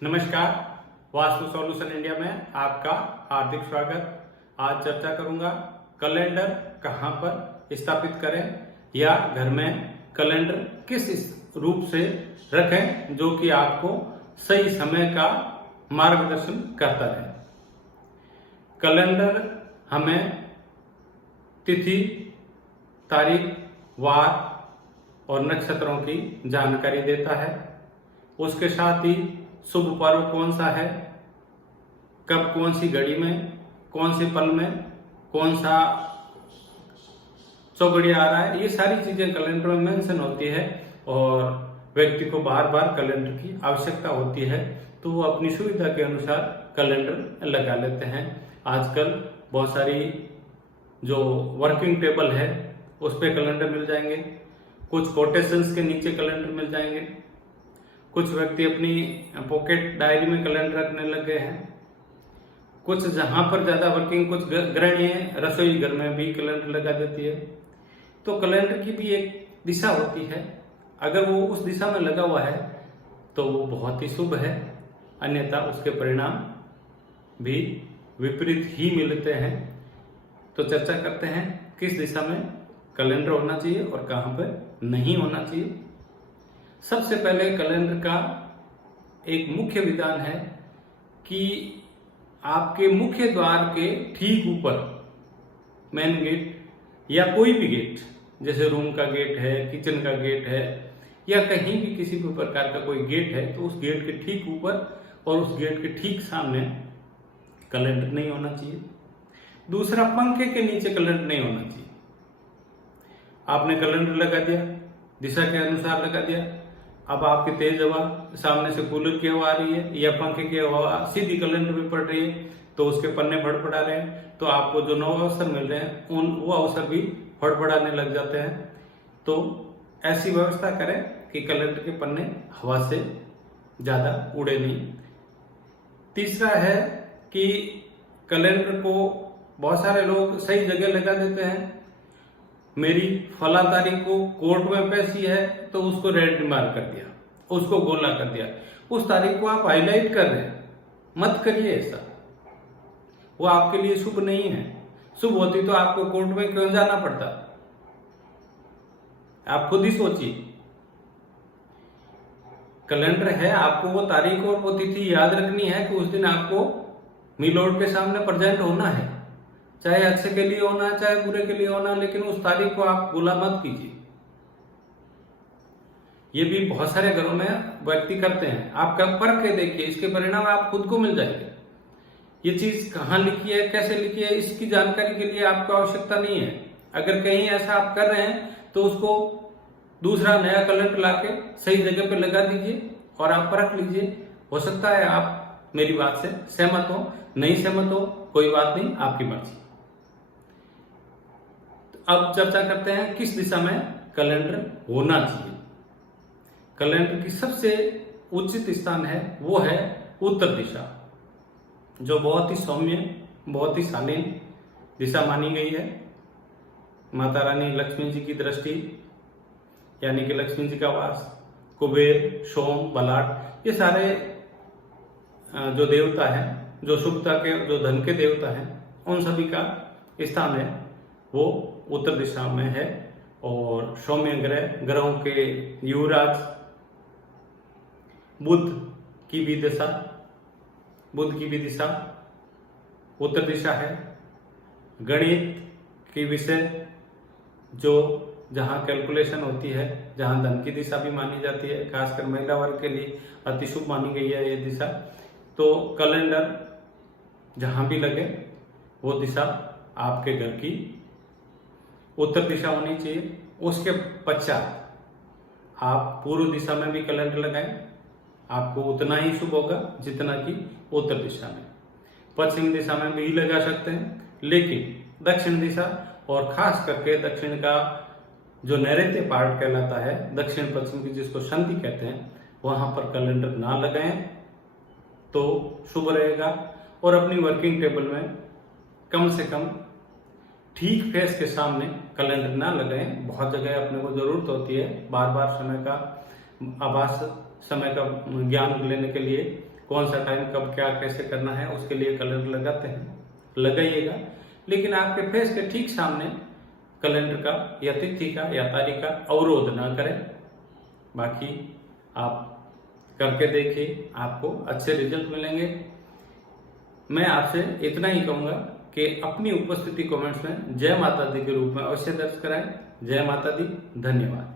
नमस्कार, vastu solution India में आपका हार्दिक स्वागत। आज चर्चा करूंगा कैलेंडर कहां पर स्थापित करें या घर में कैलेंडर किस रूप से रखें जो कि आपको सही समय का मार्गदर्शन करता रहे। कैलेंडर हमें तिथि, तारीख, वार और नक्षत्रों की जानकारी देता है। उसके साथ ही शुभ पर्व कौन सा है, कब कौन सी घड़ी में, कौन से पल में कौन सा चौघड़िया आ रहा है, ये सारी चीजें कैलेंडर में मेंशन होती है और व्यक्ति को बार बार कैलेंडर की आवश्यकता होती है तो वो अपनी सुविधा के अनुसार कैलेंडर लगा लेते हैं। आजकल बहुत सारी जो वर्किंग टेबल है उस पर कैलेंडर मिल जाएंगे, कुछ कोटेशंस के नीचे कैलेंडर मिल जाएंगे, कुछ व्यक्ति अपनी पॉकेट डायरी में कैलेंडर रखने लग गए हैं, कुछ जहां पर ज्यादा वर्किंग कुछ गृहिणी है रसोई घर में भी कैलेंडर लगा देती है। तो कैलेंडर की भी एक दिशा होती है, अगर वो उस दिशा में लगा हुआ है तो वो बहुत ही शुभ है, अन्यथा उसके परिणाम भी विपरीत ही मिलते हैं। तो चर्चा करते हैं किस दिशा में कैलेंडर होना चाहिए और कहां पर नहीं होना चाहिए। सबसे पहले कैलेंडर का एक मुख्य विधान है कि आपके मुख्य द्वार के ठीक ऊपर मेन गेट या कोई भी गेट, जैसे रूम का गेट है, किचन का गेट है या कहीं भी किसी भी प्रकार का कोई गेट है, तो उस गेट के ठीक ऊपर और उस गेट के ठीक सामने कैलेंडर नहीं होना चाहिए। दूसरा, पंखे के नीचे कैलेंडर नहीं होना चाहिए। आपने कैलेंडर लगा दिया, दिशा के अनुसार लगा दिया, अब आपकी तेज हवा सामने से कूलर की हवा आ रही है या पंखे की हवा सीधी कैलेंडर पे पड़ रही है तो उसके पन्ने फड़फड़ा रहे हैं, तो आपको जो नौ अवसर मिल रहे हैं वो अवसर भी फड़फड़ाने लग जाते हैं। तो ऐसी व्यवस्था करें कि कैलेंडर के पन्ने हवा से ज्यादा उड़े नहीं। तीसरा है कि कैलेंडर को बहुत सारे लोग सही जगह लगा देते हैं। मेरी फला तारीख को कोर्ट में पेशी है तो उसको रेड मार्क कर दिया, उसको गोला कर दिया। उस तारीख को आप हाईलाइट कर रहे हैं, मत करिए ऐसा, वो आपके लिए शुभ नहीं है। शुभ होती तो आपको कोर्ट में क्यों जाना पड़ता, आप खुद ही सोचिए। कैलेंडर है, आपको वो तारीख और वो तिथि याद रखनी है कि उस दिन आपको मिलोड के सामने प्रेजेंट होना है, चाहे अच्छे के लिए होना चाहे बुरे के लिए होना, लेकिन उस तारीख को आप भूला मत कीजिए। ये भी बहुत सारे घरों में व्यक्ति करते हैं। आप कब परख के देखिए, इसके परिणाम आप खुद को मिल जाएंगे। ये चीज कहाँ लिखी है, कैसे लिखी है, इसकी जानकारी के लिए आपको आवश्यकता नहीं है। अगर कहीं ऐसा आप कर रहे हैं तो उसको दूसरा नया कैलेंडर लाके सही जगह पे लगा दीजिए और आप परख लीजिए। हो सकता है आप मेरी बात से सहमत हो, नहीं सहमत हो कोई बात नहीं, आपकी मर्जी। अब चर्चा करते हैं किस दिशा में कैलेंडर होना चाहिए। कैलेंडर की सबसे उचित स्थान है वो है उत्तर दिशा, जो बहुत ही सौम्य, बहुत ही शालीन दिशा मानी गई है। माता रानी लक्ष्मी जी की दृष्टि यानी कि लक्ष्मी जी का वास, कुबेर, सोम, बलाट, ये सारे जो देवता हैं, जो शुभता के, जो धन के देवता हैं, उन सभी का स्थान है वो उत्तर दिशा में है। और सौम्य ग्रहों के युवराज बुध की भी दिशा उत्तर दिशा है। गणित की विषय जो जहां कैलकुलेशन होती है, जहां धन की दिशा भी मानी जाती है, खासकर महिला वर्ग के लिए अति शुभ मानी गई है ये दिशा। तो कैलेंडर जहां भी लगे वो दिशा आपके घर की उत्तर दिशा होनी चाहिए। उसके पश्चात आप पूर्व दिशा में भी कैलेंडर लगाएं, आपको उतना ही शुभ होगा जितना कि उत्तर दिशा में। पश्चिम दिशा में भी लगा सकते हैं, लेकिन दक्षिण दिशा और खास करके दक्षिण का जो नैऋत्य पार्ट कहलाता है, दक्षिण पश्चिम की जिसको संधि कहते हैं, वहां पर कैलेंडर ना लगाएं तो शुभ रहेगा। और अपनी वर्किंग टेबल में कम से कम ठीक फेस के सामने कैलेंडर ना लगाएं। बहुत जगह अपने को जरूरत होती है बार बार समय का आभास, समय का ज्ञान लेने के लिए कौन सा टाइम कब क्या कैसे करना है उसके लिए कैलेंडर लगाते हैं, लगाइएगा। लेकिन आपके फेस के ठीक सामने कैलेंडर का या तिथि का या तारीख का अवरोध ना करें। बाकी आप करके देखिए, आपको अच्छे रिजल्ट मिलेंगे। मैं आपसे इतना ही कहूंगा कि अपनी उपस्थिति कमेंट्स में जय माता दी के रूप में अवश्य दर्ज कराएं। जय माता दी, धन्यवाद।